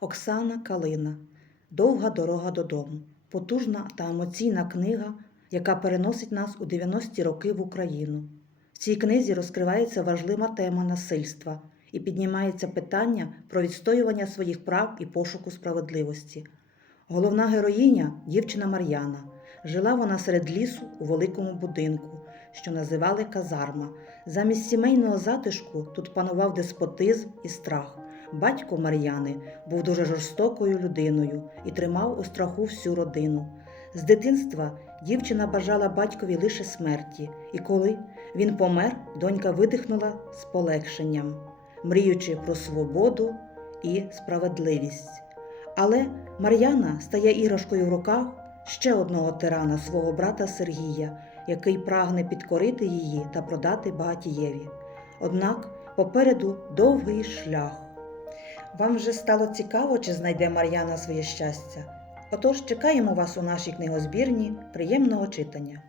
Оксана Калина. Довга дорога додому. Потужна та емоційна книга, яка переносить нас у 90-ті роки в Україну. В цій книзі розкривається важлива тема насильства і піднімається питання про відстоювання своїх прав і пошуку справедливості. Головна героїня дівчина Мар'яна. Жила вона серед лісу у великому будинку, що називали казарма. Замість сімейного затишку тут панував деспотизм і страх. Батько Мар'яни був дуже жорстокою людиною і тримав у страху всю родину. З дитинства дівчина бажала батькові лише смерті, і коли він помер, донька видихнула з полегшенням, мріючи про свободу і справедливість. Але Мар'яна стає іграшкою в руках ще одного тирана свого брата Сергія, який прагне підкорити її та продати багатієві. Однак попереду довгий шлях. Вам вже стало цікаво, чи знайде Мар'яна своє щастя? Отож, чекаємо вас у нашій книгозбірні. Приємного читання!